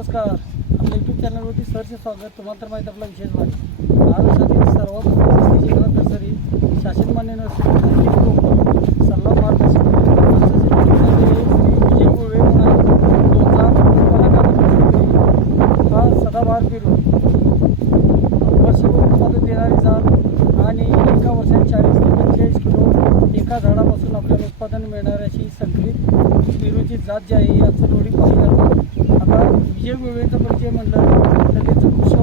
नमस्कार. आपल्या यूट्यूब चॅनलवरती सरचे स्वागत. तुम्हाला तर माहीत आपला विशेष भाग. महाराष्ट्रातील सर्वात शिक्षण नर्सरी शासन मान्य नर्सरी सल्ला मार्गदर्शन विजय हा सदाबहार फिरू वर्षभर उत्पादन देणारी जात आणि एका वर्षात चाळीस ते पंचेचाळीस किलो एका झाडापासून आपल्याला उत्पादन मिळणार अशी संकलित पेरूची जात जी आहे याचं लोडी पाहिजे विजय गोवेचा परिचय म्हटलं म्हणजे तर त्याचं कृषी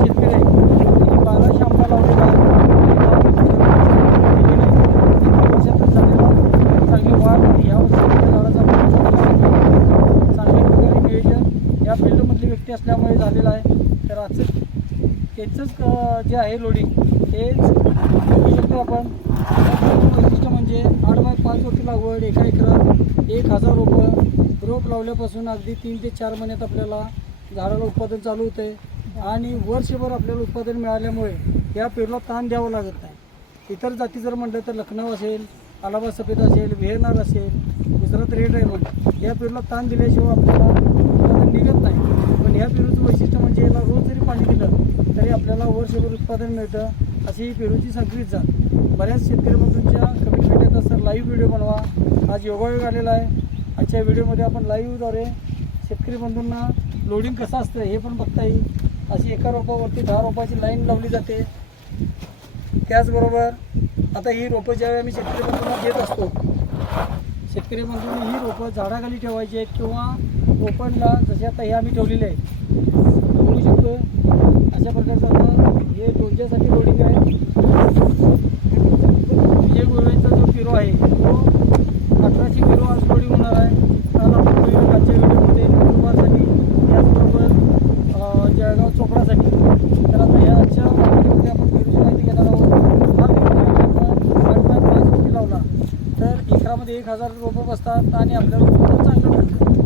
शेतकरी आहे त्यांनी बारा शांबा लावलेला वर्षातच झालेला चांगली वाढ आणि झाडाचा चांगल्या प्रकारे नियोजन या फील्डमधली व्यक्ती असल्यामुळे झालेलं आहे. तर आजचं त्याचंच जे आहे लोडिंग तेच बघू शकतो आपण. म्हणजे आठ बाय पाच वर्षी लागवड एका एकरात एक हजार रोपं रोप लावल्यापासून अगदी तीन ते चार महिन्यात आपल्याला झाडाला उत्पादन चालू होते आणि वर्षभर आपल्याला उत्पादन मिळाल्यामुळे या पेरूला ताण द्यावं लागत नाही. इतर जाती जर म्हटलं तर लखनौ असेल अलाहाबाद सफेद असेल व्हिएनआर असेल गुजरात रेड डायमंड या पेरूला ताण दिल्याशिवाय आपल्याला उत्पादन निघत नाही. पण या पेरूचं वैशिष्ट्य म्हणजे याला रोज जरी पाणी दिलं तरी आपल्याला वर्षभर उत्पादन मिळतं अशी ही पेरूची संकरित जात. बऱ्याच शेतकरी बंधूंच्या कमिटमेंट तर सर लाईव्ह व्हिडिओ बनवा. आज योगायोग आलेला आहे. आजच्या व्हिडिओमध्ये आपण लाईव्हद्वारे शेतकरी बंधूंना लोडिंग कसं असतं हे पण बघता येईल. अशी एका रोपावरती दहा रोपाची लाईन लावली जाते. त्याचबरोबर आता ही रोपं ज्यावेळी आम्ही शेतकरी बंधूंना देत असतो शेतकरी बंधूंनी ही रोपं झाडाखाली ठेवायची आहेत किंवा ओपनला जसे आता हे आम्ही ठेवलेले आहे बघू शकतो. अशा प्रकारचं आता हे दोनच्यासाठी लोडिंग आहे. विजय गोव्यांचा जो पिरो आहे तो अठराशे पिरो आज लोडिंग होणार आहे. काल आपण पहिलं व्हिडिओमध्ये नंदुरबारसाठी त्याचबरोबर जळगाव चोपडासाठी तर आता ह्या आजच्या मार्केटमध्ये आपण पेरूची माहिती घेणार आहोत. हा पेरू आपण पाच कोटी लावला. तर एकरामध्ये एक हजार रोपं बसतात आणि आपल्याला चांगलं मिळतं.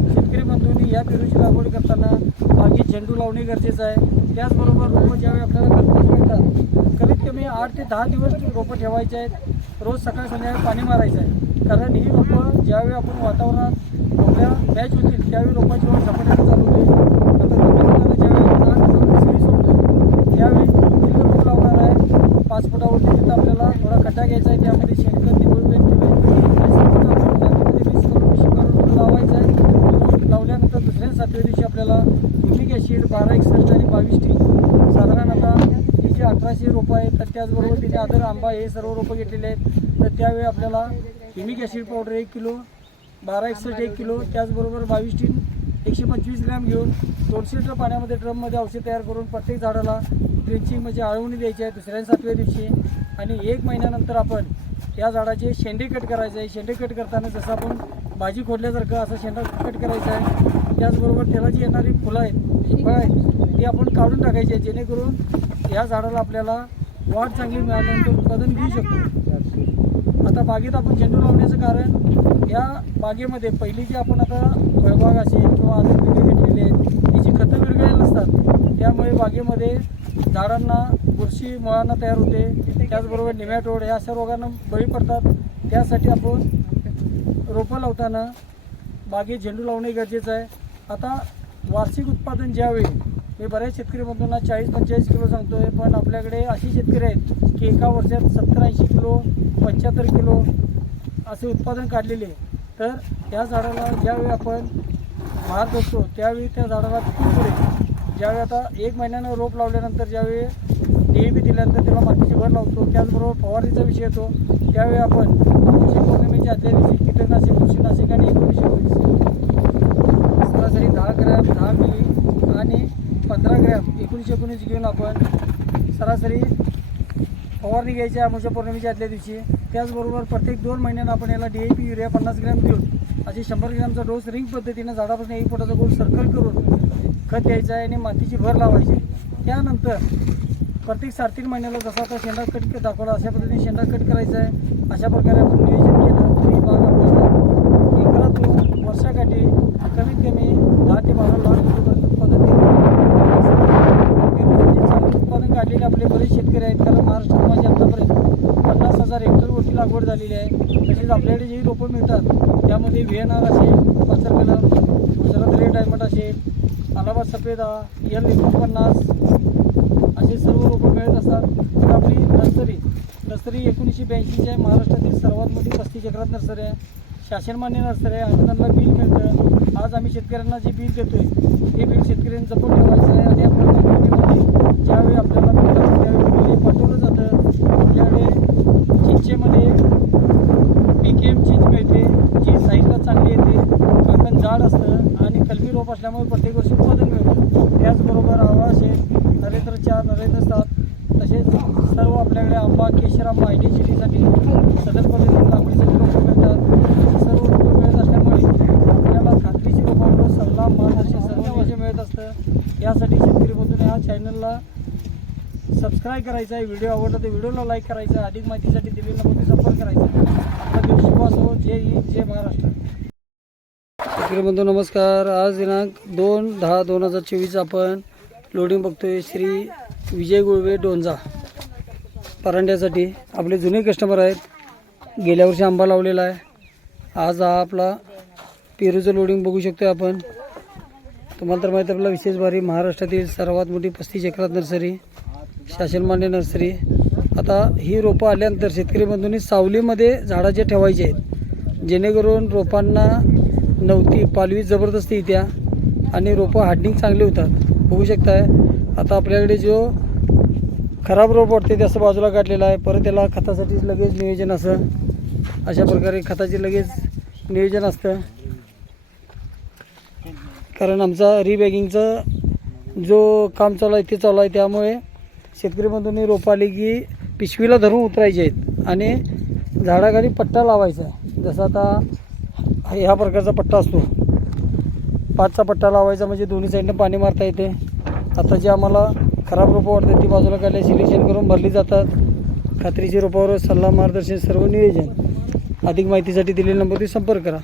शेतकरी या पेरूची लागवड करताना बागेत झेंडू लावणे गरजेचं आहे. त्याचबरोबर रोपं ज्यावेळी आपल्याला घरपोच मिळतात कमीत कमी आठ ते दहा दिवस रोपं ठेवायचे आहेत. रोज सकाळ संध्याकाळी पाणी मारायचं आहे. कारण ही रोपं ज्यावेळी आपण वातावरणात आपल्या मॅच होतील त्यावेळी रोपाची वाढ झपाट्याने चालू होईल आता रोपं लावताना ज्यावेळी आपण आठ दिवसांनी सुरी सोडतो त्यावेळी तिथं रोप लावणार आहे पाच फुटावरती तिथं आपल्याला थोडा खड्डा घ्यायचा आहे त्यामध्ये शेणखत निवडून लावायचं आहे रोप लावल्यानंतर दुसऱ्या सातव्या दिवशी आपल्याला बारा एक बारा आणि बावीस टी. साधारण आता ही जी अठराशे रोपं आहेत तर त्याचबरोबर तिथे आदर आंबा हे सर्व रोपं घेतलेले आहेत. तर त्यावेळी आपल्याला हिमिक ॲसिड पावडर एक किलो बारा एकसष्ट एक किलो त्याचबरोबर बावीस टीन एकशे पंचवीस ग्रॅम घेऊन दोनशे लिटर पाण्यामध्ये ड्रममध्ये औषध तयार करून प्रत्येक झाडाला ट्रेंचिंग म्हणजे आळवणी द्यायची आहे दुसऱ्या सातव्या दिवशी. आणि एक महिन्यानंतर आपण या झाडाचे शेंडे कट करायचे आहे. शेंडे कट करताना जसं आपण भाजी खोडल्यासारखं असं शेंडा कट करायचा आहे. त्याचबरोबर त्याला जी येणारी फुलं आहेत फळं आहेत ती आपण काढून टाकायची आहे जेणेकरून या झाडाला आपल्याला वाढ चांगली मिळाल्यानंतर उत्पादन घेऊ शकतो. आता बागेत आपण झेंडू लावण्याचं कारण या बागेमध्ये पहिली जी आपण आता फळबाग असेल किंवा अजून पिके घेतलेली आहेत जी खतं विरघळलेली असतात. त्यामुळे बागेमध्ये झाडांना बुरशी मुळांना तयार होते. त्याचबरोबर निम्याटोड या सर्व रोगांना बळी पडतात. त्यासाठी आपण रोपं लावताना बागेत झेंडू लावणे गरजेचं आहे. आता वार्षिक उत्पादन ज्यावेळी मी बऱ्याच शेतकरी बंधूंना चाळीस पंचेचाळीस किलो सांगतो आहे पण आपल्याकडे अशी शेतकरी आहेत की एका वर्षात सत्तर ऐंशी किलो पंच्याहत्तर किलो असे उत्पादन काढलेले आहे. तर त्या झाडाला ज्यावेळी आपण मारत असतो त्यावेळी त्या झाडाला खूप पुढे. ज्यावेळी आता एक महिन्यानं रोप लावल्यानंतर ज्यावेळी डी ए पी दिल्यानंतर त्याला मातीची भर लावतो त्याचबरोबर फवारणीचा विषय येतो त्यावेळी आपण कृषी पौर्णिमेच्या आदल्या दिवशी कीटकनाशक कृषीनाशक आणि एकोणीसशे एकोणीस सरासरी दहा ग्रॅम दहा मिली आणि पंधरा ग्रॅम एकोणीसशे एकोणीस घेऊन आपण सरासरी फवारणी घ्यायची आहे आमच्या पौर्णिमेच्या आदल्या दिवशी. त्याचबरोबर प्रत्येक दोन महिन्यानं आपण याला डी ए पी युरिया पन्नास ग्रॅम देऊन अशी शंभर ग्रॅमचा डोस रिंग पद्धतीनं झाडापासून एक फुटाचा गोल सर्कल करून खत द्यायचं आहे आणि मातीची भर लावायची त्यानंतर प्रत्येक साडेतीन महिन्याला जसा आता शेंडा कट दाखवला अशा पद्धतीने शेंडा कट करायचा आहे. अशा प्रकारे आपण नियोजन केलं. तरी बाग आपल्याला एकरातून वर्षाकाठी कमीत कमी दहा ते बारा लाख रुपये उत्पादन देतं. चांगलं उत्पादन काढलेले आपले बरेच शेतकरी आहेत कारण महाराष्ट्रात माझी आतापर्यंत पन्नास हजार हेक्टरवरती लागवड झालेली आहे तसेच आपल्याकडे जी रोपं मिळतात त्यामध्ये त्यामध्ये असेल पाचर कलर गुजरात रेड डायमंड असेल अलाहाबाद सफेदा एल एकोणपन्नास असे सर्व रोपं मिळत असतात. तर आपली नर्सरी नर्सरी एकोणीसशे ब्याऐंशीची आहे महाराष्ट्रातील सर्वात मोठी पस्तीस एकरात नर्सरी आहे. शासनमान्य नर्सरी आहे. अनुदानला बिल मिळतं. आज आम्ही शेतकऱ्यांना जे बिल देतोय हे बिल शेतकऱ्यांनी जपून ठेवायचं आहे. आणि आपण ज्यावेळी आपल्याला त्यावेळी पाठवलं जातं. आपल्याकडे चिंचेमध्ये पी के एम चीज मिळते जी साईजला चांगली येते काकण जाड असतं आणि रोप असल्यामुळे प्रत्येक वर्षी उत्पादन मिळतं त्याचबरोबर आवळा असेल नरेंद्र चार नरेंद्र सात तसेच सर्व आपल्याकडे आंबा केशर आंबा आय टी शेतीसाठी सदर पद्धतीने लागवडीसाठी रोपं मिळतात. सर्व रोपं मिळत असल्यामुळे आपल्याला खात्रीची रोपांवर सल्ला मार्गदर्शन सर्व नियोजन मिळत असतं. यासाठी शेतकरी बंधूंनी ह्या चॅनलला सबस्क्राईब करायचं आहे. व्हिडिओ आवडला तर व्हिडिओला लाईक करायचा. अधिक माहितीसाठी दिलेल्या संपर्क करायचा. आपला देश शुभ असो. जय हिंद जय महाराष्ट्र. शेतकरी बंधू नमस्कार. आज दिनांक दोन दहा दोन हजार चोवीस आपण लोडिंग बघतोय श्री विजय गुळवे डोंजा. परांड्यासाठी आपले जुने कस्टमर आहेत. गेल्या वर्षी आंबा लावलेला आहे. आज हा आपला पेरूचं लोडिंग बघू शकतो आहे आपण. तुम्हाला तर माहीत आहे आपला विशेष भारी महाराष्ट्रातील सर्वात मोठी पस्तीस एकरात नर्सरी शासनमान्य नर्सरी. आता ही रोपं आल्यानंतर शेतकरी बंधूंनी सावलीमध्ये झाडाचे ठेवायचे आहेत जेणेकरून रोपांना नव्हती. पालवी जबरदस्त येत्या आणि रोपं हार्डनिंग चांगले होतात. बघू शकताय. आता आपल्याकडे जो खराब रोप वाटते ते असं बाजूला काढलेला आहे. परत त्याला खतासाठी लगेच नियोजन असं. अशा प्रकारे खताचे लगेच नियोजन असतं. कारण आमचा रिबॅगिंगचं जो काम चालू आहे ते चालू आहे. त्यामुळे शेतकरी बंधूंनी रोपं आली की पिशवीला धरून उतरायचे आहेत. आणि झाडाखाली पट्टा लावायचा आहे. जसं आता ह्या प्रकारचा पट्टा असतो. पाचचा पट्टा लावायचा म्हणजे दोन्ही साईडनं पाणी मारता येते. आता जे आम्हाला खराब रोपं वाटतात ती बाजूला काढल्या सिलेक्शन करून भरली जातात. खात्रीची रोपावर सल्ला मार्गदर्शन सर्व नियोजन. अधिक माहितीसाठी दिलेल्या नंबरवर संपर्क करा.